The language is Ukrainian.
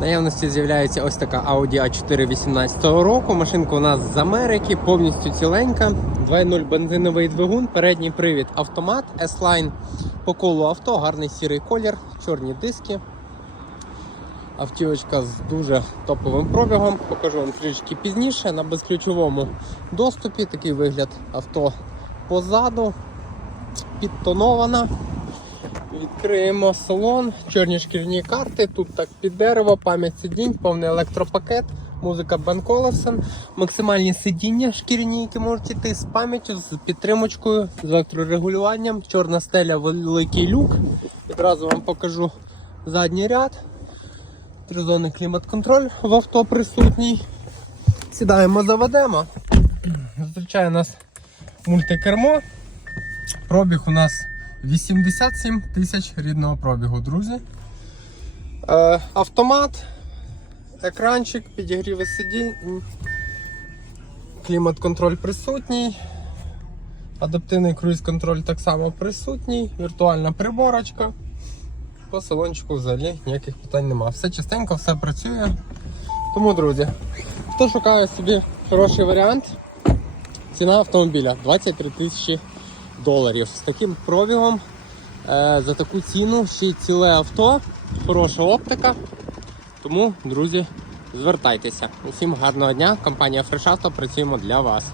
Наявності з'являється ось така Audi A4 18 року. Машинка у нас з Америки, повністю ціленька. 2.0 бензиновий двигун, передній привід автомат, S-Line по колу авто, гарний сірий колір, чорні диски. Автівочка з дуже топовим пробігом. Покажу вам трішки пізніше. На безключовому доступі такий вигляд авто позаду, підтонована. Відкриємо салон, чорні шкірні карти. Тут так під дерево, пам'ять сидінь, повний електропакет, музика Бен Колосон, максимальні сидіння шкіряні, які можуть йти з пам'яттю, з підтримкою, з електрорегулюванням, чорна стеля, великий люк. Відразу вам покажу задній ряд. Тризонний клімат-контроль в авто присутній. Сідаємо, заведемо. Зустрічає нас мультикермо. Пробіг у нас 87 тисяч рідного пробігу, друзі. Е, автомат, екранчик, підігріви сидінь, клімат-контроль присутній. Адаптивний круїз-контроль так само присутній, віртуальна приборочка. По салончику взагалі ніяких питань немає. Все частенько, все працює. Тому, друзі, хто шукає собі хороший варіант, ціна автомобіля 23 тисячі доларів. З таким пробігом е, за таку ціну ще й ціле авто, хороша оптика. Тому, друзі, звертайтеся. Усім гарного дня. Компанія Фрешавто працюємо для вас.